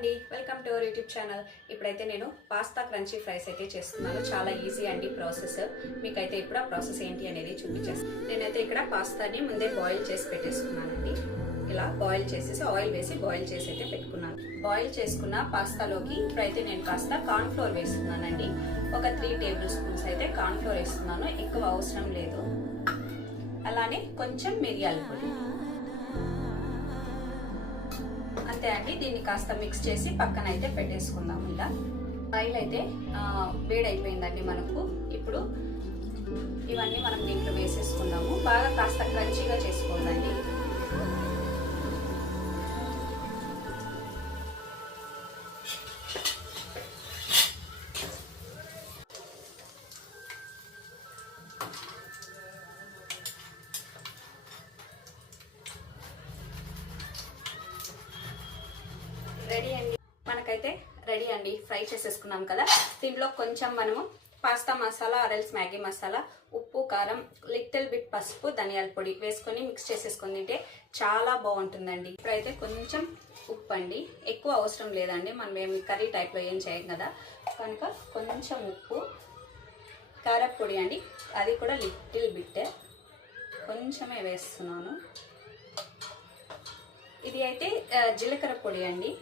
అండి, welcome to our YouTube channel. ఇప్పుడైతే నేను పాస్తా క్రంచీ ఫ్రైస్ అయితే చేస్తున్నాను. చాలా ఈజీ అండి ప్రాసెస్. మీకైతే ఇప్పుడు ఆ ప్రాసెస్ ఏంటి అనేది చూపించేస్తాను. నేనైతే ఇక్కడ పాస్తాని ముందే బాయిల్ చేసి పెట్టేసుకున్నానండి. ఇలా బాయిల్ చేసేసి ఆయిల్ వేసి బాయిల్ చేసి అయితే పెట్టుకున్నాను. బాయిల్ చేసుకున్న పాస్తాలోకి ఇప్పుడైతే నేను కాస్త కార్న్ ఫ్లోర్ వేస్తున్నానండి. ఒక 3 టేబుల్ స్పూన్స్ అయితే కార్న్ ఫ్లోర్ వేస్తున్నాను. ఎక్కువ అవసరం లేదు. అలానే కొంచెం మిరియాల పొడి, అంతే అండి. దీన్ని కాస్త మిక్స్ చేసి పక్కన అయితే పెట్టేసుకుందాం. ఇలా ఆయిల్ అయితే వేడైపోయిందండి మనకు. ఇప్పుడు ఇవన్నీ మనం దీంట్లో వేసేసుకుందాము. బాగా కాస్త క్రంచీగా చేసుకోవాలండి. రెడీ అండి, మనకైతే రెడీ అండి. ఫ్రై చేసేసుకున్నాం కదా. దీంట్లో కొంచెం మనము pasta masala or else Maggi masala, ఉప్పు, కారం, లిటిల్ బిట్ పసుపు, ధనియాల పొడి వేసుకొని మిక్స్ చేసేసుకొని తింటే చాలా బాగుంటుందండి. ఇప్పుడైతే కొంచెం ఉప్పు అండి, ఎక్కువ అవసరం లేదండి. మనం ఏమి కర్రీ టైప్లో ఏం చేయం కదా, కనుక కొంచెం ఉప్పు, కారపొడి అండి, అది కూడా లిటిల్ బిట్టే, కొంచెమే వేస్తున్నాను. ఇది అయితే జీలకర్ర పొడి అండి,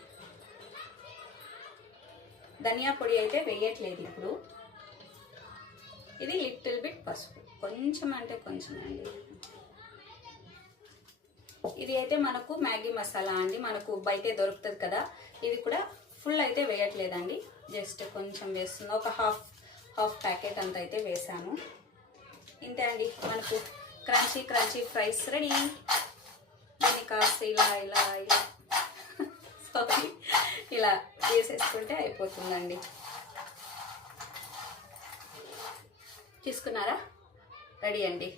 ధనియా పొడి అయితే వేయట్లేదు ఇప్పుడు. ఇది లిటిల్ బిట్ పసుపు, కొంచెం అంటే కొంచెం అండి. ఇది అయితే మనకు మ్యాగీ మసాలా అండి, మనకు బయటే దొరుకుతుంది కదా. ఇది కూడా ఫుల్ అయితే వేయట్లేదండి, జస్ట్ కొంచెం వేస్తుంది. ఒక హాఫ్ ప్యాకెట్ అంత అయితే వేసాను. ఇంతే అండి, మనకు క్రంచీ క్రంచీ ఫ్రైస్ రెడీ. దీన్ని కాస్త ఇలా ఇలా ఇలా సారీ ఇలా వేసేసుకుంటే అయిపోతుందండి. తీసుకున్నారా? రెడీ అండి.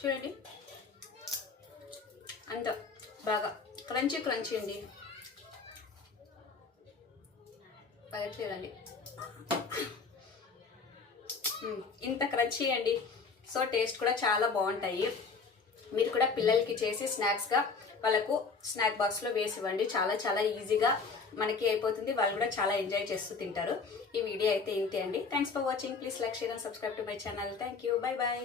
చూడండి, అంత బాగా క్రంచీ క్రంచీ అండి. పగట్లేదండి, ఇంత క్రంచీ అండి. సో టేస్ట్ కూడా చాలా బాగుంటాయి. మీరు కూడా పిల్లలకి చేసి స్నాక్స్గా వాళ్ళకు స్నాక్ బాక్స్లో వేసి ఇవ్వండి. చాలా చాలా ఈజీగా మనకి అయిపోతుంది. వాళ్ళు కూడా చాలా ఎంజాయ్ చేస్తూ తింటారు. ఈ వీడియో అయితే ఇంతే అండి. Thanks for watching. Please like, share and subscribe to my channel. Thank you. Bye bye.